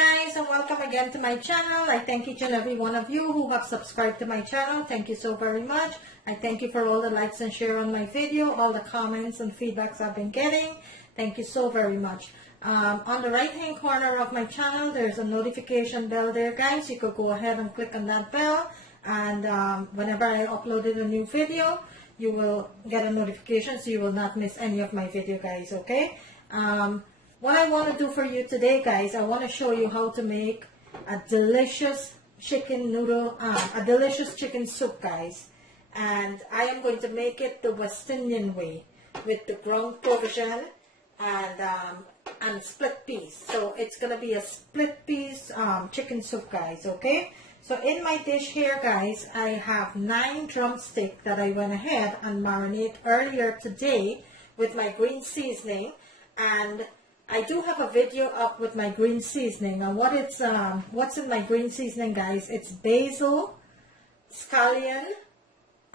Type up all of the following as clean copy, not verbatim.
guys, and welcome again to my channel. I thank each and every one of you who have subscribed to my channel. Thank you so very much. I thank you for all the likes and share on my video, all the comments and feedbacks I've been getting. Thank you so very much. On the right hand corner of my channel, there's a notification bell there, guys. You could go ahead and click on that bell, and whenever I uploaded a new video, you will get a notification, so you will not miss any of my video, guys. Okay. What I want to do for you today, guys, I want to show you how to make a delicious chicken noodle, a delicious chicken soup, guys. And I am going to make it the West Indian way with the ground provision and split peas. So it's going to be a split peas chicken soup, guys, okay? So in my dish here, guys, I have 9 drumsticks that I went ahead and marinate earlier today with my green seasoning. And I do have a video up with my green seasoning, and what's in my green seasoning, guys? It's basil, scallion,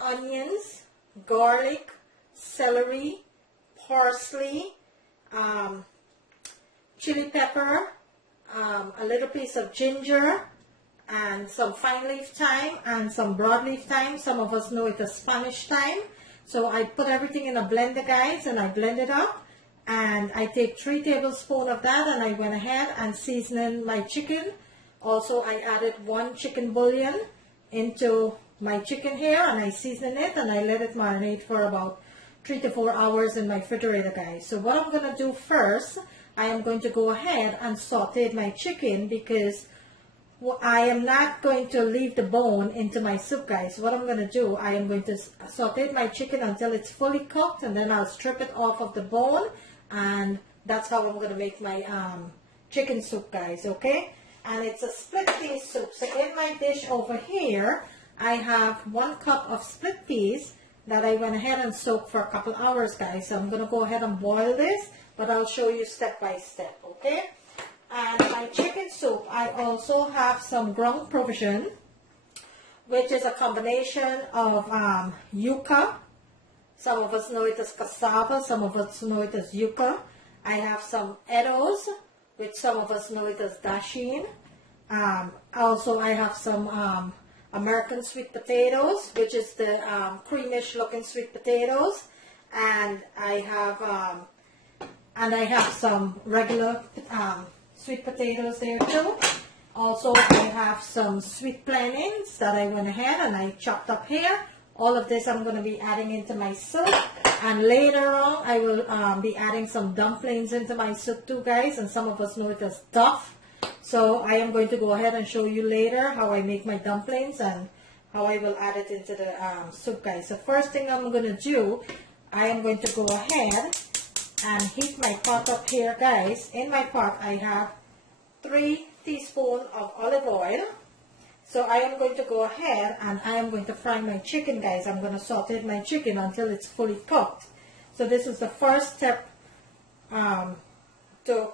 onions, garlic, celery, parsley, chili pepper, a little piece of ginger, and some fine leaf thyme and some broadleaf thyme. Some of us know it as Spanish thyme. So I put everything in a blender, guys, and I blend it up. And I take 3 tablespoons of that, and I went ahead and seasoned my chicken. Also, I added 1 chicken bouillon into my chicken here, and I seasoned it, and I let it marinate for about 3 to 4 hours in my refrigerator, guys. So what I'm going to do first, I am going to go ahead and saute my chicken, because I am not going to leave the bone into my soup, guys. What I'm going to do, I am going to saute my chicken until it's fully cooked, and then I'll strip it off of the bone. And that's how I'm going to make my chicken soup, guys, okay? And it's a split pea soup. So in my dish over here, I have 1 cup of split peas that I went ahead and soaked for a couple hours, guys. So I'm going to go ahead and boil this, but I'll show you step by step, okay? And my chicken soup, I also have some ground provision, which is a combination of yuca. Some of us know it as cassava, some of us know it as yuca. I have some eddos, which some of us know it as dashin. Also, I have some American sweet potatoes, which is the creamish looking sweet potatoes. And I have some regular sweet potatoes there too. Also, I have some sweet plantains that I went ahead and I chopped up here. All of this I'm going to be adding into my soup, and later on I will be adding some dumplings into my soup too, guys, and some of us know it as duff. So I am going to go ahead and show you later how I make my dumplings and how I will add it into the soup, guys. So first thing I'm going to do, I am going to go ahead and heat my pot up here, guys. In my pot I have 3 teaspoons of olive oil. So I am going to go ahead and I am going to fry my chicken, guys. I'm going to saute my chicken until it's fully cooked. So this is the first step to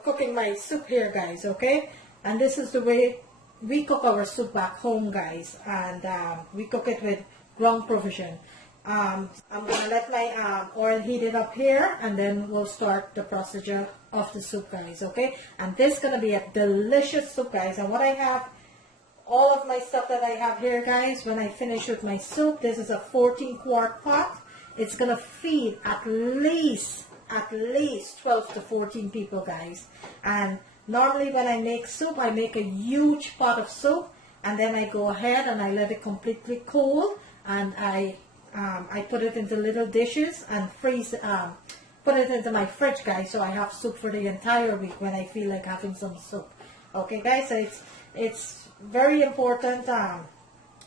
cooking my soup here, guys, okay? And this is the way we cook our soup back home, guys. And we cook it with ground provision. I'm going to let my oil heat it up here, and then we'll start the procedure of the soup, guys, okay? And this is going to be a delicious soup, guys. And what I have, all of my stuff that I have here, guys, when I finish with my soup, this is a 14-quart pot. It's going to feed at least 12 to 14 people, guys. And normally when I make soup, I make a huge pot of soup, and then I go ahead and I let it completely cool, and I put it into little dishes and freeze, put it into my fridge, guys, so I have soup for the entire week when I feel like having some soup. Okay, guys, so it's very important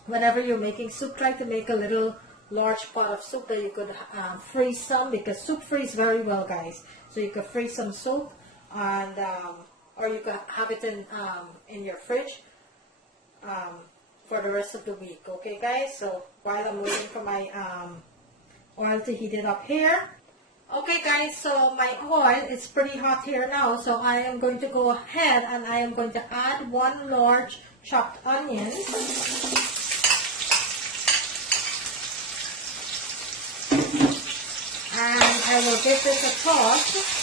whenever you're making soup, try to make a little large pot of soup that you could freeze some, because soup freeze very well, guys. So you could freeze some soup, and or you could have it in your fridge for the rest of the week. Okay, guys, so while I'm waiting for my oil to heat it up here. Okay, guys, so my oil is pretty hot here now, so I am going to go ahead and I am going to add 1 large chopped onion. And I will give this a toss.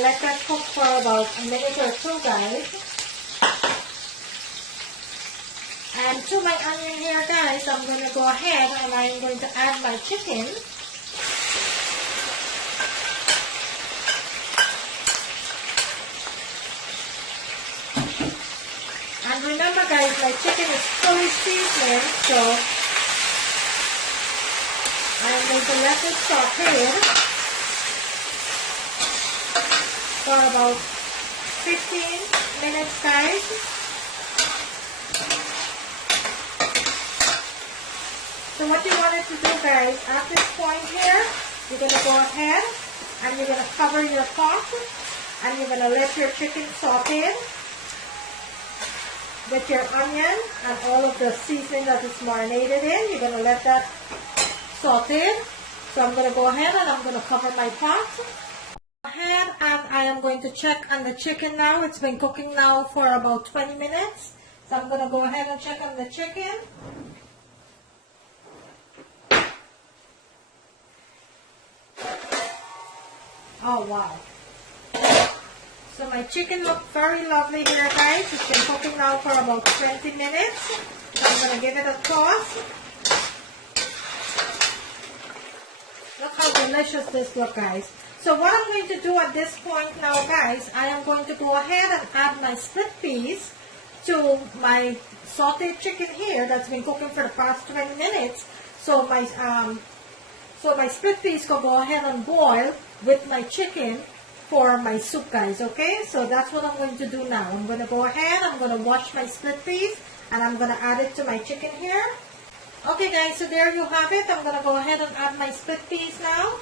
and let that cook for about a minute or two, guys. And to my onion here, guys, I'm going to go ahead and I'm going to add my chicken. And remember, guys, my chicken is fully seasoned, so I'm going to let it saute for about 15 minutes, guys. So what you wanted to do, guys, at this point here, you're going to go ahead and you're going to cover your pot and you're going to let your chicken saute with your onion and all of the seasoning that is marinated in. You're going to let that saute. So I'm going to go ahead and I'm going to cover my pot. Go ahead and I am going to check on the chicken now. It's been cooking now for about 20 minutes. So I'm going to go ahead and check on the chicken. Oh wow. So my chicken looked very lovely here, guys. It's been cooking now for about 20 minutes. So I'm going to give it a toss. Look how delicious this looks, guys. So what I'm going to do at this point now, guys, I am going to go ahead and add my split peas to my sauteed chicken here that's been cooking for the past 20 minutes. So my split peas can go ahead and boil with my chicken for my soup, guys, okay? So that's what I'm going to do now. I'm going to go ahead, I'm going to wash my split peas, and I'm going to add it to my chicken here. Okay, guys, so there you have it. I'm going to go ahead and add my split peas now.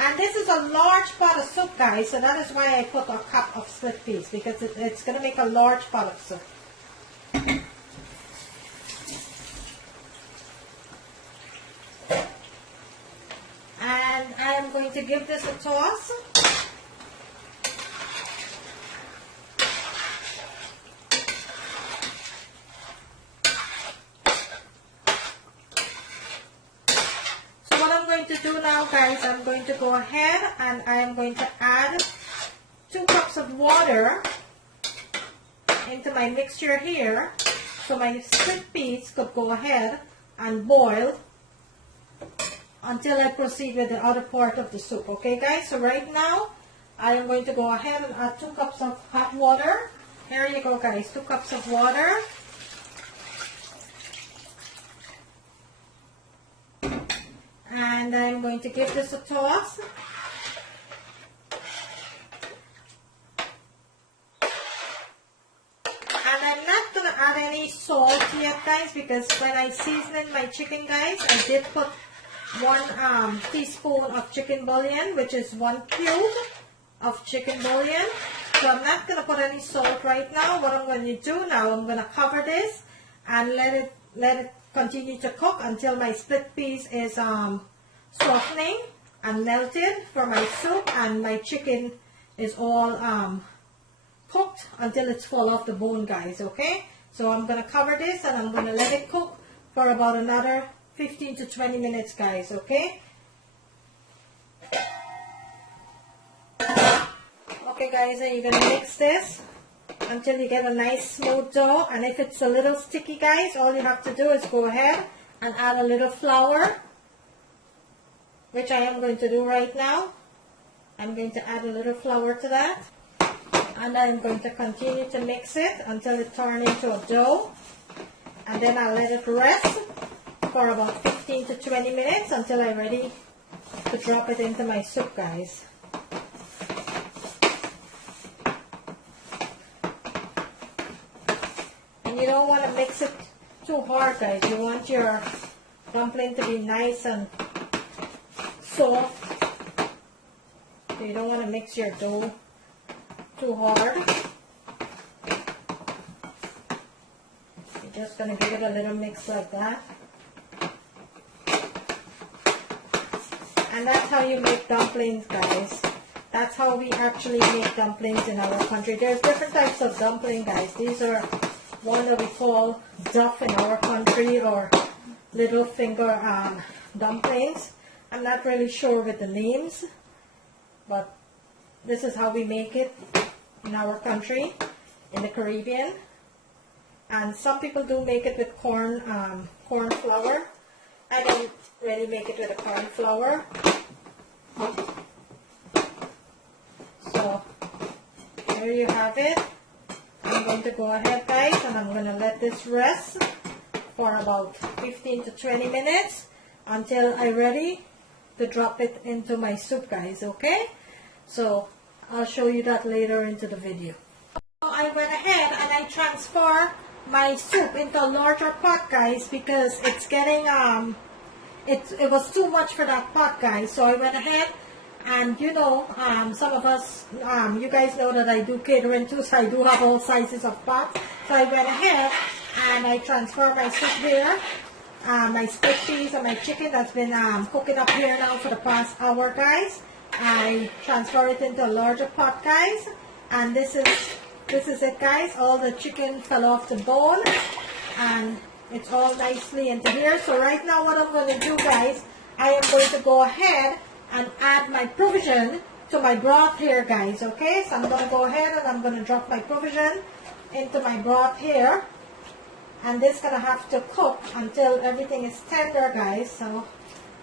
And this is a large pot of soup, guys, so that is why I put a cup of split peas, because it's going to make a large pot of soup. And I am going to give this a toss. So what I'm going to do now, guys, I'm going to go ahead and I am going to add 2 cups of water into my mixture here, so my split peas could go ahead and boil until I proceed with the other part of the soup. Okay, guys, so right now I am going to go ahead and add 2 cups of hot water. Here you go, guys, 2 cups of water. And I'm going to give this a toss. And I'm not going to add any salt yet, guys, because when I seasoned my chicken, guys, I did put 1 teaspoon of chicken bouillon, which is 1 cube of chicken bouillon. So I'm not going to put any salt right now. What I'm going to do now, I'm going to cover this and let it continue to cook until my split peas is softening and melted for my soup, and my chicken is all cooked until it's full off the bone, guys, okay? So I'm going to cover this and I'm going to let it cook for about another 15 to 20 minutes, guys, okay? Okay, guys, and you're going to mix this until you get a nice smooth dough. And if it's a little sticky, guys, all you have to do is go ahead and add a little flour, which I am going to do right now. I'm going to add a little flour to that. And I'm going to continue to mix it until it turns into a dough. And then I'll let it rest for about 15 to 20 minutes until I'm ready to drop it into my soup, guys. And you don't want to mix it too hard, guys. You want your dumpling to be nice and soft. So you don't want to mix your dough too hard. You're just going to give it a little mix like that. And that's how you make dumplings, guys. That's how we actually make dumplings in our country. There's different types of dumpling, guys. These are one that we call duff in our country, or little finger dumplings. I'm not really sure with the names. but this is how we make it in our country, in the Caribbean. And some people do make it with corn flour. I don't really make it with a corn flour. So there you have it. I'm going to go ahead, guys, and I'm going to let this rest for about 15 to 20 minutes until I'm ready to drop it into my soup, guys, okay? So I'll show you that later into the video. So I went ahead and I transfer my soup into a larger pot, guys, because it's getting it was too much for that pot, guys. So I went ahead and, you know, some of us, you guys know that I do catering too, so I do have all sizes of pots. So I went ahead and I transfer my soup here, my split peas and my chicken that's been cooking up here now for the past hour, guys. I transfer it into a larger pot, guys, and this is it, guys. All the chicken fell off the bone and it's all nicely into here. So right now what I'm going to do, guys, I am going to go ahead and add my provision to my broth here, guys, okay? So I'm going to go ahead and I'm going to drop my provision into my broth here, and this is going to have to cook until everything is tender, guys. So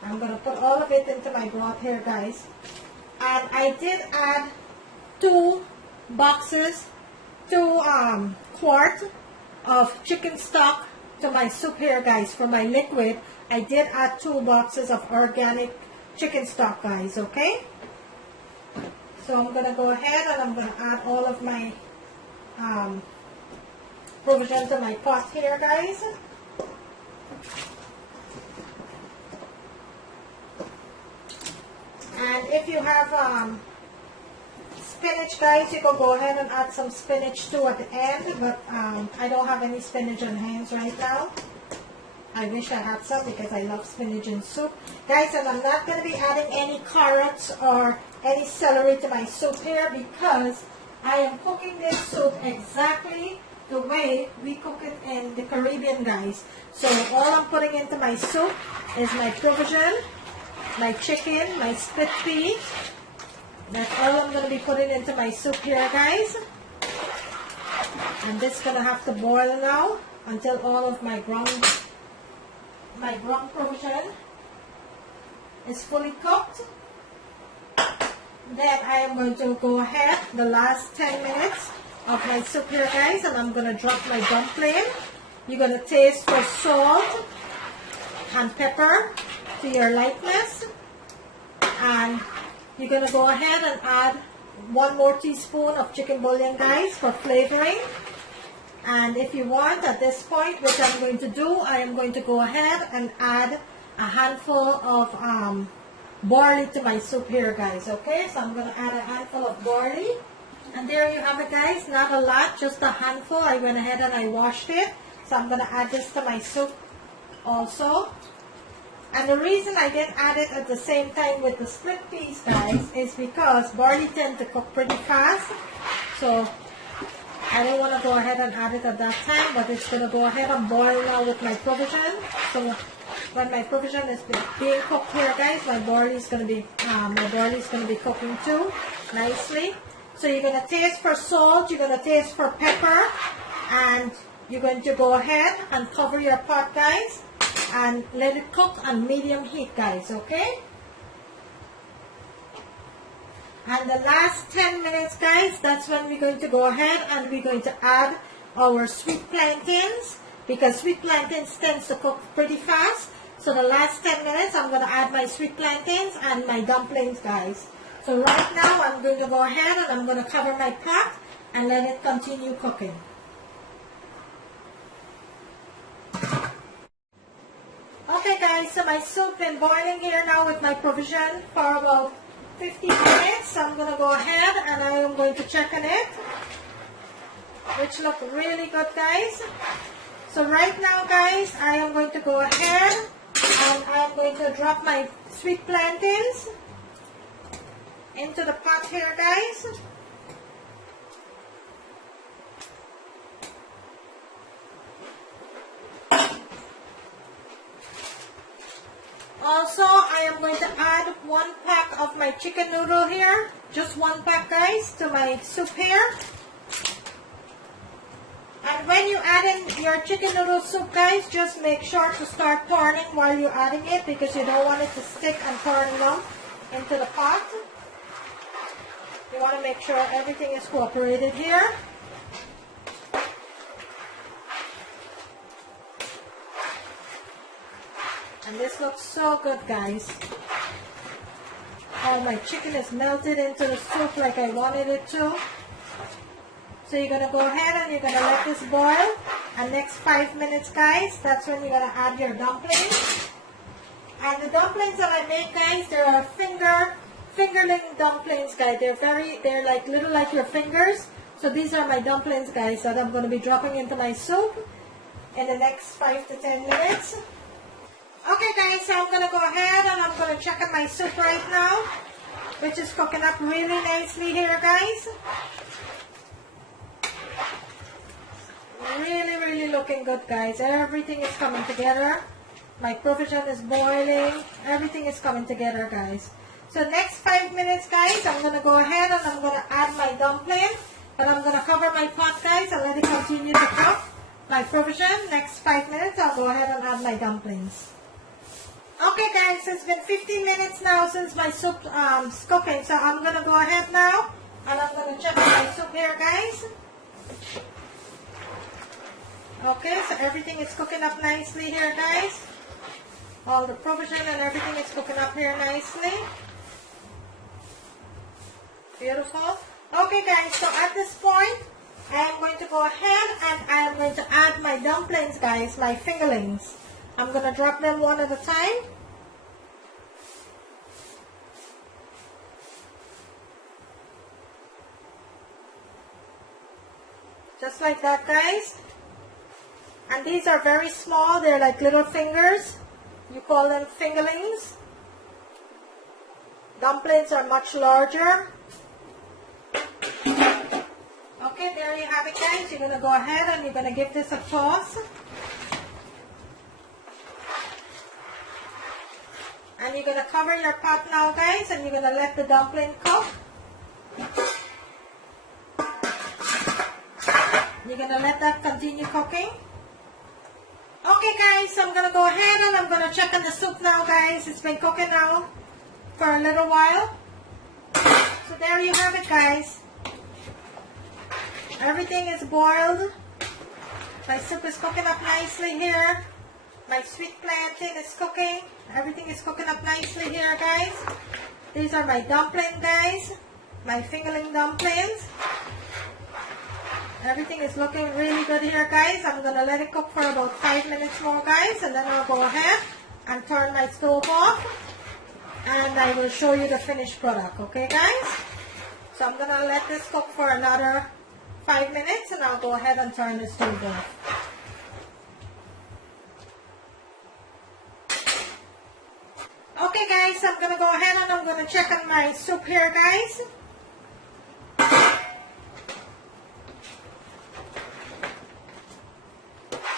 I'm going to put all of it into my broth here, guys. And I did add 2 quart of chicken stock to my soup here, guys. For my liquid, I did add 2 boxes of organic chicken stock, guys, okay? So I'm going to go ahead and I'm going to add all of my provision to my pot here, guys. And if you have spinach, guys, you can go ahead and add some spinach too at the end, but I don't have any spinach on hands right now. I wish I had some because I love spinach in soup. Guys, and I'm not going to be adding any carrots or any celery to my soup here because I am cooking this soup exactly the way we cook it in the Caribbean, guys. So all I'm putting into my soup is my provision, my chicken, my split pea. That's all I'm going to be putting into my soup here, guys. And this is going to have to boil now until all of my ground provision is fully cooked. Then I am going to go ahead the last 10 minutes of my soup here, guys, and I'm going to drop my dumpling. You're going to taste for salt and pepper to your likeness, and you're going to go ahead and add 1 more teaspoon of chicken bouillon, guys, for flavoring. And if you want, at this point, which I'm going to do, I am going to go ahead and add a handful of barley to my soup here, guys, okay? So I'm going to add a handful of barley. And there you have it, guys. Not a lot, just a handful. I went ahead and I washed it. So I'm going to add this to my soup also. And the reason I didn't add it at the same time with the split peas, guys, is because barley tend to cook pretty fast. So I don't want to go ahead and add it at that time, but it's going to go ahead and boil now with my provision. So when my provision is being cooked here, guys, my barley is going to be cooking too nicely. So you're going to taste for salt, you're going to taste for pepper, and you're going to go ahead and cover your pot, guys, and let it cook on medium heat, guys, okay? And the last 10 minutes, guys, that's when we're going to go ahead and we're going to add our sweet plantains, because sweet plantains tends to cook pretty fast. So the last 10 minutes, I'm going to add my sweet plantains and my dumplings, guys. So right now, I'm going to go ahead and I'm going to cover my pot and let it continue cooking. Okay, guys, so my soup been boiling here now with my provision for about 15 minutes. So I'm going to go ahead and I am going to check on it, which look really good, guys. So right now, guys, I am going to go ahead and I'm going to drop my sweet plantains into the pot here, guys. Also, I am going to add 1 pack of my chicken noodle here. Just 1 pack, guys, to my soup here. And when you add in your chicken noodle soup, guys, just make sure to start turning while you're adding it because you don't want it to stick and turn lump into the pot. You want to make sure everything is cooperated here. And this looks so good, guys. Oh, my chicken is melted into the soup like I wanted it to. So you're going to go ahead and you're going to let this boil. And next 5 minutes, guys, that's when you're going to add your dumplings. And the dumplings that I make, guys, they are fingerling dumplings, guys. They're like little like your fingers. So these are my dumplings, guys, that I'm going to be dropping into my soup in the next 5 to 10 minutes. Okay, guys, so I'm going to go ahead and I'm going to check on my soup right now, which is cooking up really nicely here, guys. Really, really looking good, guys. Everything is coming together. My provision is boiling. Everything is coming together, guys. So next 5 minutes, guys, I'm going to go ahead and I'm going to add my dumpling. But I'm going to cover my pot, guys, and let it continue to cook. My provision, next 5 minutes, I'll go ahead and add my dumplings. Okay, guys, it's been 15 minutes now since my soup is cooking. So I'm going to go ahead now and I'm going to check my soup here, guys. Okay, so everything is cooking up nicely here, guys. All the provision and everything is cooking up here nicely. Beautiful. Okay, guys, so at this point, I am going to go ahead and I am going to add my dumplings, guys, my fingerlings. I'm going to drop them one at a time. Just like that, guys. And these are very small. They're like little fingers. You call them fingerlings. Dumplings are much larger. Okay, there you have it, guys. You're going to go ahead and you're going to give this a toss. And you're going to cover your pot now, guys, and you're going to let the dumpling cook. You're going to let that continue cooking. Okay, guys, so I'm going to go ahead and I'm going to check on the soup now, guys. It's been cooking now for a little while. So there you have it, guys. Everything is boiled. My soup is cooking up nicely here. My sweet plantain is cooking. Everything is cooking up nicely here, guys. These are my dumplings, guys. My fingerling dumplings. Everything is looking really good here, guys. I'm going to let it cook for about 5 minutes more, guys. And then I'll go ahead and turn my stove off. And I will show you the finished product, okay, guys? So I'm going to let this cook for another 5 minutes. And I'll go ahead and turn the stove off. Okay, guys, I'm going to go ahead and I'm going to check on my soup here, guys.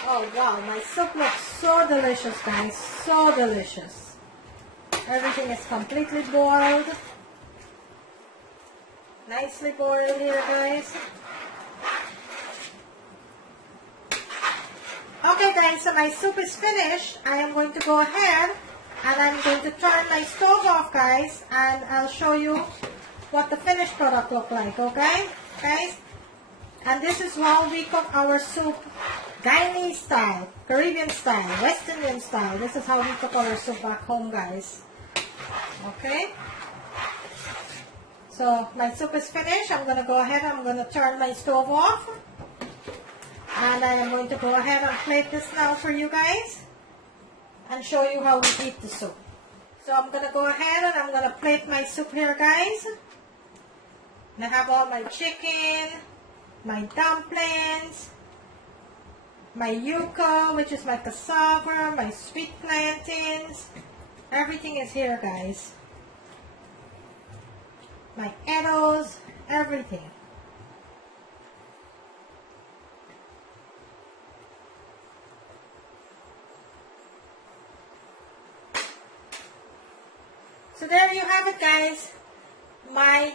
Oh, wow, my soup looks so delicious, guys. So delicious. Everything is completely boiled. Nicely boiled here, guys. Okay, guys, so my soup is finished. I am going to go ahead and I'm going to turn my stove off, guys, and I'll show you what the finished product look like, okay, guys? And this is how we cook our soup, Guyanese style, Caribbean style, West Indian style. This is how we cook our soup back home, guys. Okay? So my soup is finished. I'm going to go ahead and I'm going to turn my stove off. And I am going to go ahead and plate this now for you guys and show you how we eat the soup. So I'm going to go ahead and I'm going to plate my soup here, guys. And I have all my chicken, my dumplings, my yuca, which is my cassava, my sweet plantains. Everything is here, guys. My edibles, everything. So there you have it, guys. My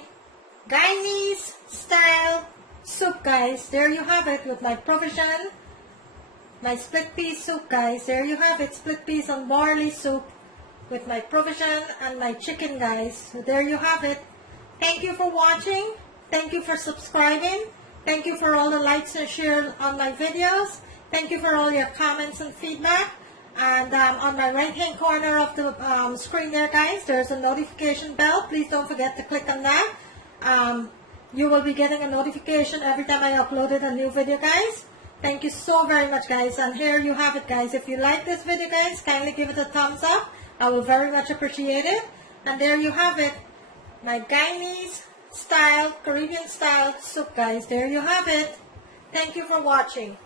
Guyanese style soup, guys. There you have it with my provision. My split pea soup, guys. There you have it. Split peas and barley soup with my provision and my chicken, guys. So there you have it. Thank you for watching. Thank you for subscribing. Thank you for all the likes and shares on my videos. Thank you for all your comments and feedback. And on my right hand corner of the screen there, guys, there's a notification bell. Please don't forget to click on that. You will be getting a notification every time I uploaded a new video, guys. Thank you so very much, guys. And here you have it, guys. If you like this video, guys, kindly give it a thumbs up. I will very much appreciate it. And there you have it. My Guyanese style, Caribbean style soup, guys. There you have it. Thank you for watching.